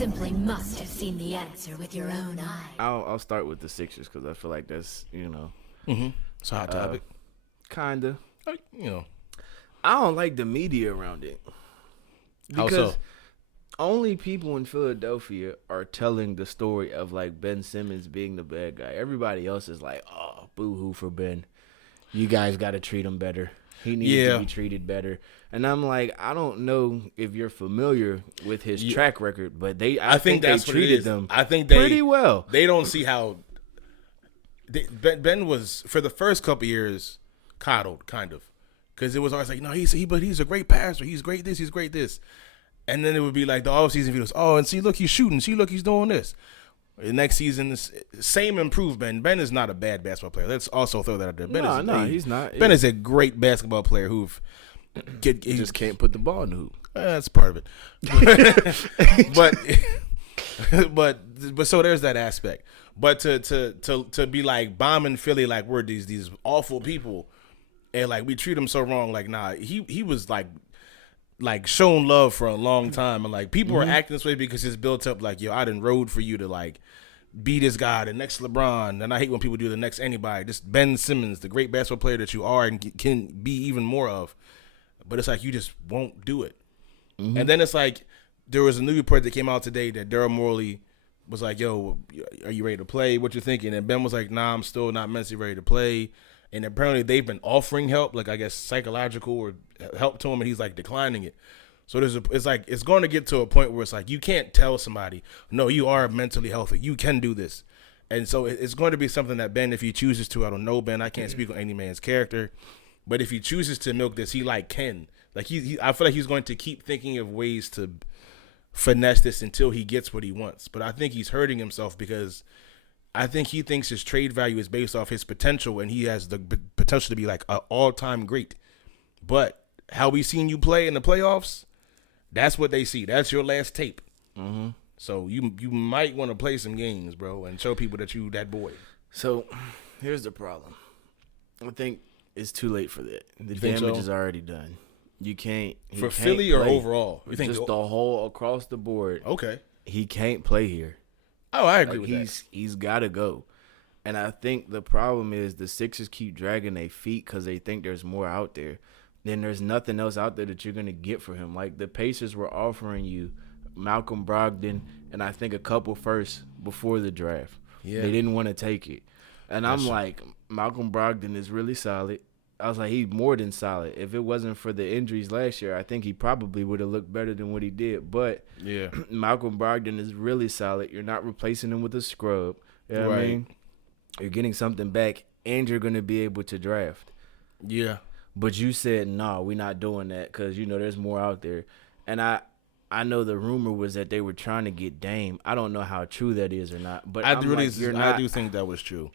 simply must have seen the answer with your own eye. I'll start with the Sixers because I feel like that's It's a hot topic. Kinda. You know, I don't like the media around it. how Because so? only people in Philadelphia are telling the story of like Ben Simmons being the bad guy. Everybody else is like, oh, boo-hoo for Ben. You guys got to treat him better. He needs to be treated better. And I'm like, I don't know if you're familiar with his track record, but I think they treated them pretty well. They don't see how Ben was, for the first couple years, coddled, kind of. Because it was always like, no, but he's a great passer. He's great this, he's great this. And then it would be like the offseason videos. Oh, and see, look, he's shooting. See, look, he's doing this. The next season, same improved Ben. Ben is not a bad basketball player. Let's also throw that out there. He's not. Ben is a great basketball player who he just can't put the ball in the hoop. That's part of it. but so there's that aspect. But to be like bombing Philly like we're these awful people and like we treat him so wrong, like nah, he was like shown love for a long time, and like people are acting this way because it's built up like, yo, I done rode for you to like be this guy, the next LeBron, and I hate when people do the next anybody. Just Ben Simmons, the great basketball player that you are and can be even more of, but it's like you just won't do it. And then it's like there was a new report that came out today that Daryl Morley was like, yo, are you ready to play? What you thinking? And Ben was like, nah, I'm still not mentally ready to play. And apparently they've been offering help, like I guess psychological or help to him, and he's like declining it. So it's going to get to a point where it's like you can't tell somebody, no, you are mentally healthy, you can do this. And so it's going to be something that Ben, if he chooses to, I don't know, Ben, I can't speak on any man's character, but if he chooses to milk this, he can. Like I feel like he's going to keep thinking of ways to finesse this until he gets what he wants. But I think he's hurting himself because I think he thinks his trade value is based off his potential, and he has the potential to be like an all-time great. But how we seen you play in the playoffs, that's what they see. That's your last tape. So you might want to play some games, bro, and show people that you that boy. So here's the problem. I think it's too late for that. The think damage so? is already done. You can't. For Philly or overall? You think just the whole across the board. Okay. He can't play here. Oh, I agree with that. He's got to go. And I think the problem is the Sixers keep dragging their feet because they think there's more out there. Then there's nothing else out there that you're going to get for him. Like the Pacers were offering you Malcolm Brogdon and I think a couple firsts before the draft. Yeah. They didn't want to take it. And I'm like, Malcolm Brogdon is really solid. I was like, he's more than solid. If it wasn't for the injuries last year, I think he probably would have looked better than what he did. But Malcolm Brogdon is really solid. You're not replacing him with a scrub. You know what I mean? You're getting something back, and you're going to be able to draft. Yeah. But you said, no, we're not doing that because, there's more out there. And I know the rumor was that they were trying to get Dame. I don't know how true that is or not. But I do think that was true.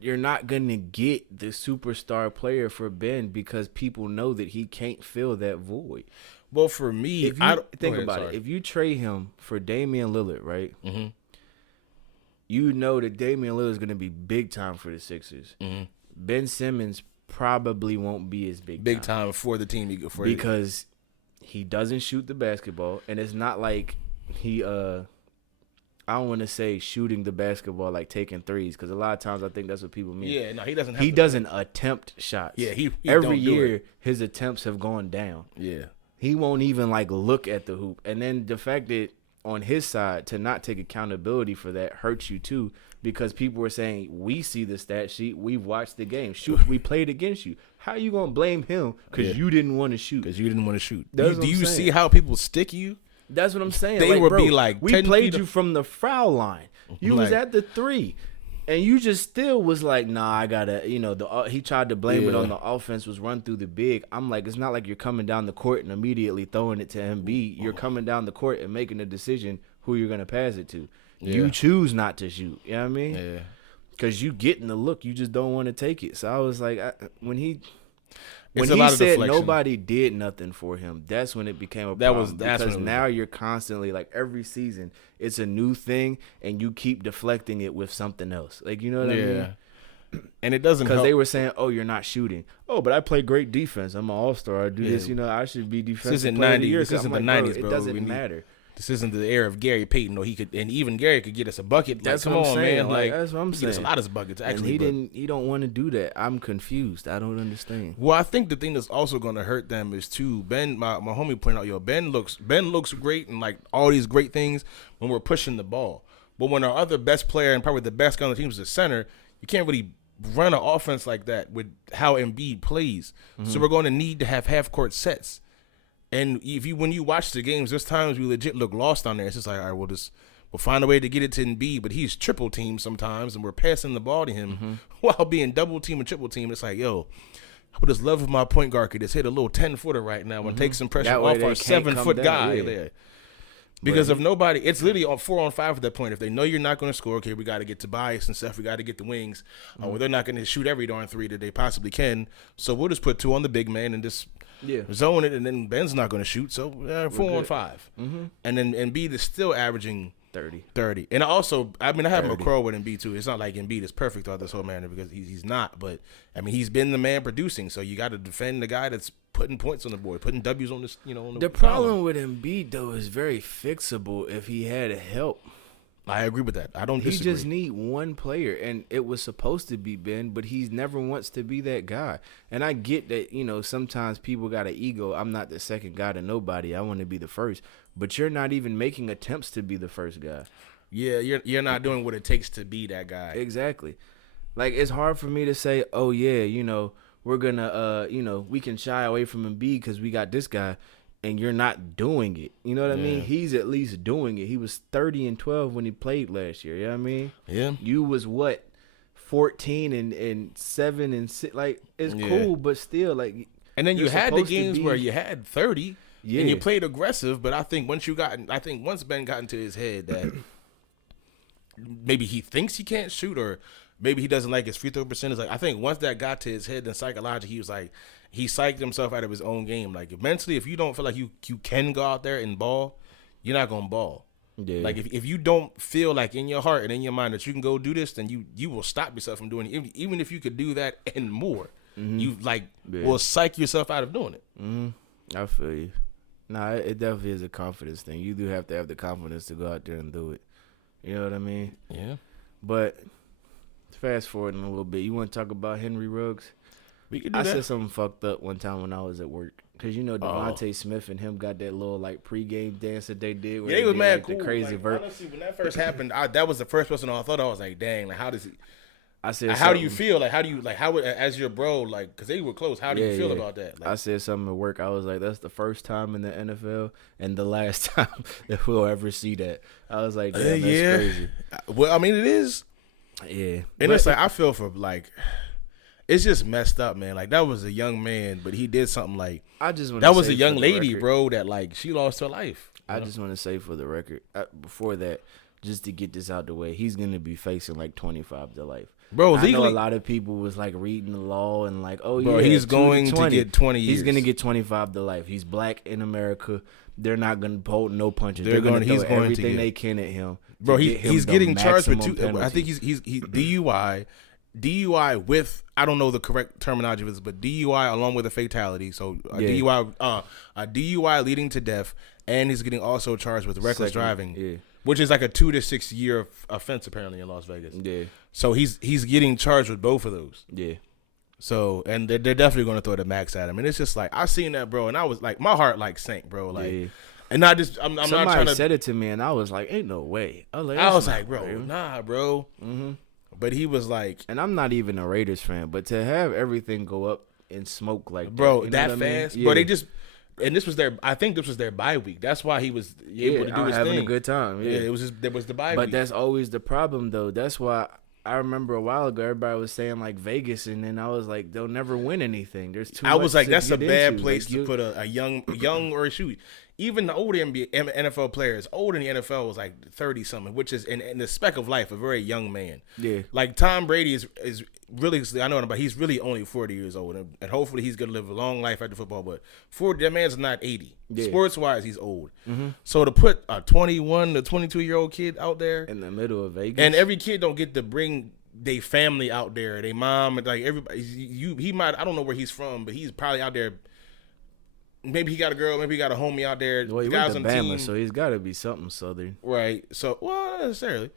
You're not going to get the superstar player for Ben because people know that he can't fill that void. Well, for me, think about it. If you trade him for Damian Lillard, right, you know that Damian Lillard is going to be big time for the Sixers. Ben Simmons probably won't be as big time for the team because he doesn't shoot the basketball, and it's not like he I don't want to say shooting the basketball like taking threes because a lot of times I think that's what people mean. Yeah, no, he doesn't. He doesn't attempt shots. Yeah, he every year his attempts have gone down. Yeah, he won't even like look at the hoop, and then the fact that on his side to not take accountability for that hurts you too because people were saying we see the stat sheet, we've watched the game, we played against you. How you gonna blame him because you didn't want to shoot? Because you didn't want to shoot. Do you see how people stick you? That's what I'm saying. They would be like, we played you from the foul line. You was at the 3, and you just still was like, nah, I gotta. He tried to blame it on the offense was run through the big. I'm like, it's not like you're coming down the court and immediately throwing it to Embiid. You're coming down the court and making a decision who you're gonna pass it to. Yeah. You choose not to shoot. You know what I mean? Yeah. Because you getting the look, you just don't want to take it. So I was like, when he said deflection. nobody did nothing for him, that's when it became a problem. Because now you're constantly, like every season, it's a new thing, and you keep deflecting it with something else. Like, you know what I mean? And it doesn't help. Because they were saying, oh, you're not shooting. Oh, but I play great defense. I'm an all-star. I do this. I should be defensive player of the year. This isn't the 90s, bro. It doesn't matter. This isn't the era of Gary Payton, or he could, and even Gary could get us a bucket. That's like, what come I'm on, saying. man. Like, That's what I'm he saying. gets a lot of buckets, actually. And he don't want to do that. I'm confused. I don't understand. Well, I think the thing that's also going to hurt them is too. Ben, my homie pointed out, Ben looks great and like all these great things when we're pushing the ball. But when our other best player and probably the best guy on the team is the center, you can't really run an offense like that with how Embiid plays. Mm-hmm. So we're going to need to have half court sets. And when you watch the games, there's times we legit look lost on there. It's just like, all right, we'll find a way to get it to Embiid, but he's triple teamed sometimes, and we're passing the ball to him while being double team and triple team. It's like, yo, I would just love if my point guard could just hit a little 10-footer right now and take some pressure off our 7-foot guy there. Because if nobody, it's literally on 4-on-5 at that point. If they know you're not going to score, okay, we got to get Tobias and stuff. We got to get the wings. Or they're not going to shoot every darn three that they possibly can. So we'll just put 2 on the big man and just zone it. And then Ben's not going to shoot. So 4-on-5. And then Embiid is still averaging 30. And also, I mean, I have McCrow with Embiid too. It's not like Embiid is perfect on this whole manner because he's not. But I mean, he's been the man producing. So you got to defend the guy that's putting points on the board, putting W's on this. On the problem with Embiid though is very fixable. If he had help, I agree with that. I don't disagree. He just need one player, and it was supposed to be Ben, but he never wants to be that guy. And I get that, sometimes people got an ego. I'm not the second guy to nobody. I want to be the first. But you're not even making attempts to be the first guy. Yeah, you're not doing what it takes to be that guy. Exactly. Like, it's hard for me to say, oh, yeah, we're going to, we can shy away from Embiid because we got this guy. And you're not doing it. You know what I mean? He's at least doing it. He was 30-12 when he played last year. You know what I mean? Yeah. You was what? 14 and 7 and 6. Like, it's cool, but still, like. And then you had the games where you had 30 and you played aggressive. But I think once Ben got into his head that maybe he thinks he can't shoot or maybe he doesn't like his free throw percentage. Like, I think once that got to his head, then psychologically he was like, he psyched himself out of his own game. Like, mentally, if you don't feel like you can go out there and ball, you're not gonna ball. Yeah. Like, if you don't feel like in your heart and in your mind that you can go do this, then you will stop yourself from doing it. Even if you could do that and more, you will psych yourself out of doing it. I feel you. Nah, it definitely is a confidence thing. You do have to have the confidence to go out there and do it. You know what I mean? Yeah. But fast forward in a little bit. You want to talk about Henry Ruggs? We could do that. I said something fucked up one time when I was at work. Because, Devontae Smith and him got that little, pregame dance that they did. Where they was mad cool. The crazy vert. Honestly, when that first happened, that was the first person I thought. I was like, dang, how does he... I said, how do you feel? How as your bro, because they were close, how do you feel about that? I said something at work. I was like, that's the first time in the NFL and the last time that we'll ever see that. I was like, damn, that's crazy. Well, I mean, it is. Yeah. And it's like, I feel for, it's just messed up, man. Like, that was a young man, but he did something that was a young lady, bro, that, she lost her life. I just want to say for the record, before that, just to get this out the way, he's going to be facing, 25 to life. Bro, legally, I know a lot of people was reading the law and bro, he's going to get 20 years. He's going to get 25 to life. He's black in America. They're not going to pull no punches. They're going to throw everything they can at him. Bro, he's getting charged with 2. I think he's DUI with, I don't know the correct terminology of this, but DUI along with a fatality. So a DUI leading to death, and he's getting also charged with reckless driving. Yeah. Which is a 2 to 6 year offense apparently in Las Vegas. Yeah. So he's getting charged with both of those. Yeah. So and they're definitely going to throw the max at him, and it's just I seen that, bro, and I was my heart sank, bro, and I'm Somebody not trying to said it to me, and I was like, ain't no way. I was like, bro, nah, bro. Mm-hmm. But he was and I'm not even a Raiders fan, but to have everything go up in smoke bro, that fast, bro, they just. And I think this was their bye week. That's why he was able to do his having thing. A good time. Yeah, it was there was the bye week. But that's always the problem, though. That's why I remember a while ago everybody was saying Vegas, and then I was like, they'll never win anything. There's too much. I was like, that's a bad place to put a young or shoot. Even the older NFL players, older in the NFL was 30 something, which is in the spec of life, a very young man. Yeah. Tom Brady is really, I know him, but he's really only 40 years old, and hopefully he's gonna live a long life after football. But 40, that man's not 80. Yeah. Sports wise, he's old. Mm-hmm. So to put a 21 to 22-year-old kid out there in the middle of Vegas, and every kid don't get to bring their family out there, their mom, and everybody. He might, I don't know where he's from, but he's probably out there maybe he got a girl, maybe he got a homie out there. Well, he guys went to on Bama, team, so he's got to be something Southern. right? So, well, not necessarily.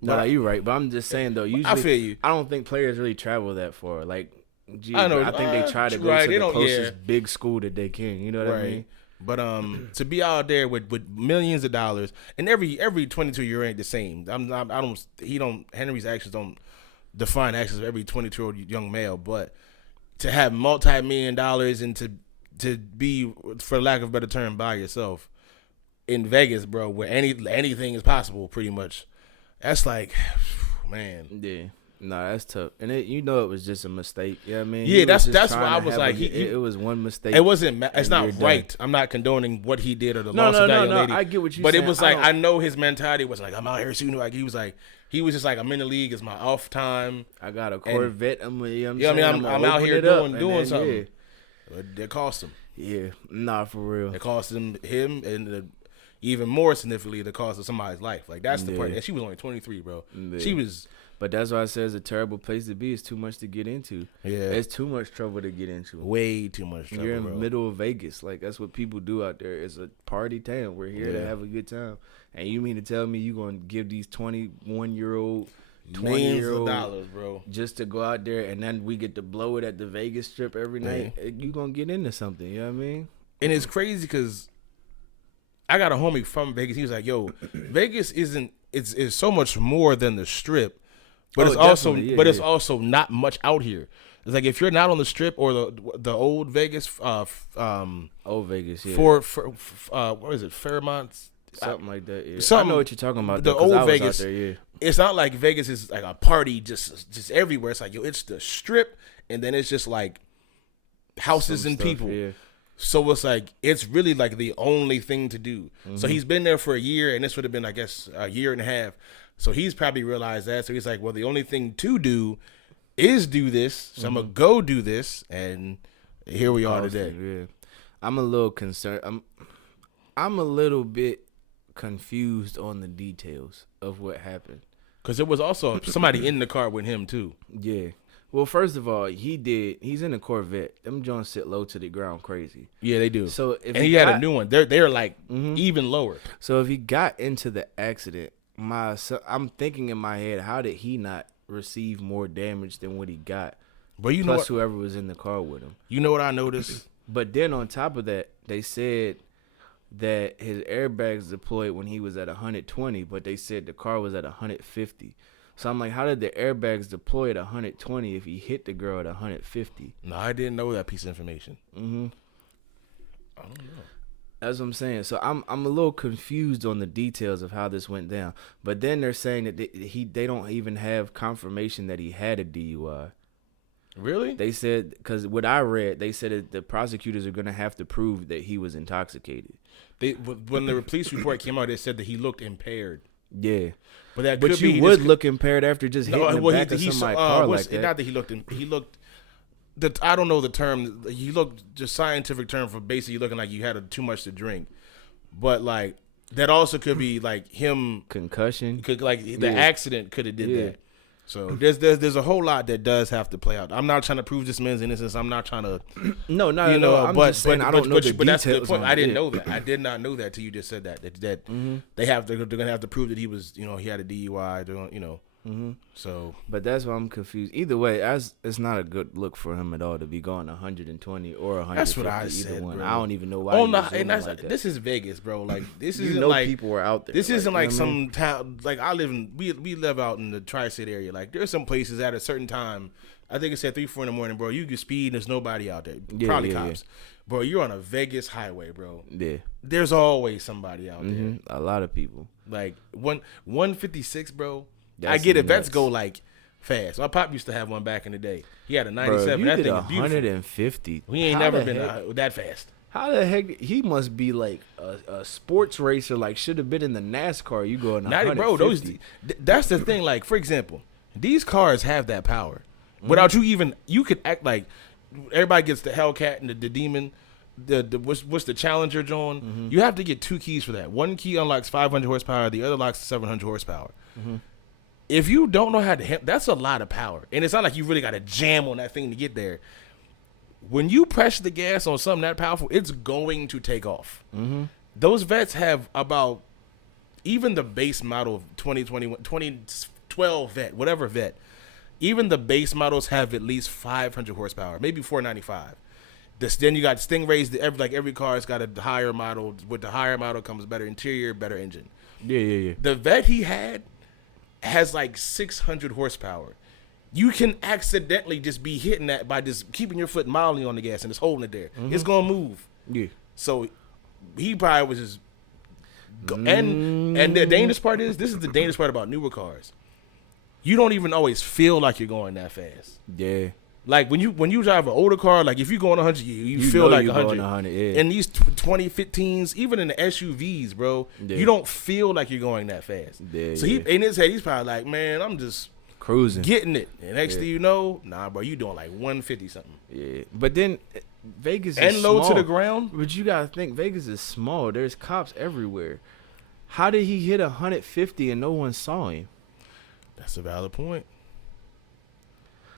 No, you're right. But I'm just saying, though, usually I feel you. I don't think players really travel that far. Like, I know. I think they try to go right, to they the don't- closest big school that they can. You know what I mean? But to be out there with millions of dollars, and every 22-year ain't the same. Henry's actions don't define actions of every 22-year-old young male, but to have multi-million dollars and to be, for lack of a better term, by yourself in Vegas, bro, where anything is possible, pretty much. That's like, man. Yeah. No, that's tough. And it was just a mistake. You know what I mean? Yeah, He was that's just why trying I to was have like, it was one mistake. It wasn't. It's and not you're right. done. I'm not condoning what he did or the No, loss no, of that no, young no. lady. I get what you're but saying. it was like I I know his mentality was like I'm out here shooting. Like he was just like I'm in the league. It's my off time. I got a Corvette. I'm out here doing something. Yeah. But that cost him. Yeah, nah, for real. It cost him and even more significantly, the cost of somebody's life. Like that's the part. And she was only 23, bro. Yeah. She was. But that's why I say it's a terrible place to be. It's too much to get into. Yeah. It's too much trouble to get into. Way too much trouble, You're in bro. the middle of Vegas. Like, that's what people do out there. It's a party town. We're here to have a good time. And you mean to tell me you're going to give these 21-year-old, Millions of 20-year-old dollars, bro. just to go out there and then we get to blow it at the Vegas Strip every night? You're going to get into something. You know what I mean? And it's crazy because I got a homie from Vegas. He was like, yo, Vegas it's so much more than the Strip. But it's also not much out here. It's like if you're not on the Strip or the old Vegas, Old Vegas, yeah. What is it, Fairmont, something like that. Yeah. Something, I know what you're talking about. The though, 'cause old I was Vegas. out there, yeah. It's not like Vegas is like a party just everywhere. It's like it's the Strip, and then it's just like houses and people. Yeah. So it's like it's really like the only thing to do. So he's been there for a year, and this would have been, I guess, a year and a half. So he's probably realized that. So he's like, well, the only thing to do is do this. So I'm gonna go do this, and here we are today. Yeah. I'm a little concerned. I'm a little bit confused on the details of what happened. Because there was also somebody in the car with him too. Yeah. Well, first of all, he's in a Corvette. Them Jones sit low to the ground crazy. Yeah, they do. So if he had a new one. They're like even lower. So if he got into the accident, I'm thinking in my head, how did he not receive more damage than what he got? But you know, whoever was in the car with him. You know what I noticed? But then on top of that, they said that his airbags deployed when he was at 120, but they said the car was at 150. So I'm like, how did the airbags deploy at 120 if he hit the girl at 150? No, I didn't know that piece of information. I don't know. That's what I'm saying. So I'm a little confused on the details of how this went down. But then they're saying that they don't even have confirmation that he had a DUI. Really? They said, because what I read, they said that the prosecutors are going to have to prove that he was intoxicated. When the police report came out, they said that he looked impaired. Yeah. But you would look impaired after just hitting the back of somebody's car like that. Not that he looked. I don't know the term. He looked, just scientific term for basically looking like you had too much to drink. But like that also could be like him concussion. The accident could have did that. So there's a whole lot that does have to play out. I'm not trying to prove this man's innocence. I'm not trying to. No. I'm just saying I don't know the details. That's the point. I didn't know that. I did not know that till you just said that. That they're gonna have to prove that he was, he had a DUI. So, but that's why I'm confused. Either way, it's not a good look for him at all to be going 120 or 150. That's what I said, bro. I don't even know why. This is Vegas, bro. Like this isn't like people were out there. This isn't like some town. Like we live out in the tri-state area. Like there's some places at a certain time. I think it's at 3-4 in the morning, bro. You can speed. And there's nobody out there. Probably cops. Yeah. Bro, you're on a Vegas highway, bro. Yeah. There's always somebody out there. A lot of people. Like 156, bro. That's I get it. nuts. Vets go like fast. My pop used to have one back in the day. He had a 97. Bro, that you thing did is beautiful. 150. We ain't never been that fast. How the heck? He must be like a sports racer. Like should have been in the NASCAR. You going 150. Bro, that's the thing. Like for example, these cars have that power. Without you could act like everybody gets the Hellcat and the Demon. What's the Challenger, John? You have to get 2 keys for that. One key unlocks 500 horsepower. The other unlocks 700 horsepower. If you don't know how to hit, that's a lot of power. And it's not like you really got to jam on that thing to get there. when you press the gas on something that powerful, it's going to take off. Mm-hmm. Those vets have about, even the base model of 2012 vet, whatever vet, even the base models have at least 500 horsepower, maybe 495. Then you got Stingrays. Every car's got a higher model. With the higher model comes better interior, better engine. Yeah. The vet he had has like 600 horsepower. You can accidentally just be hitting that by just keeping your foot mildly on the gas and just holding it there. Mm-hmm. It's gonna move. Yeah. So he probably was just. And the dangerous part is, this is the dangerous part about newer cars. You don't even always feel like you're going that fast. Yeah. Like when you drive an older car, like if you're going 100, you feel like 100. 100, yeah. In these 2015s, even in the SUVs, bro, you don't feel like you're going that fast. Yeah, so he in his head, he's probably like, man, I'm just cruising, getting it. And next thing you know, nah, bro, you doing like 150 something. Yeah, but then Vegas and is low small. to the ground. But you gotta think Vegas is small. There's cops everywhere. How did he hit 150 and no one saw him? That's a valid point.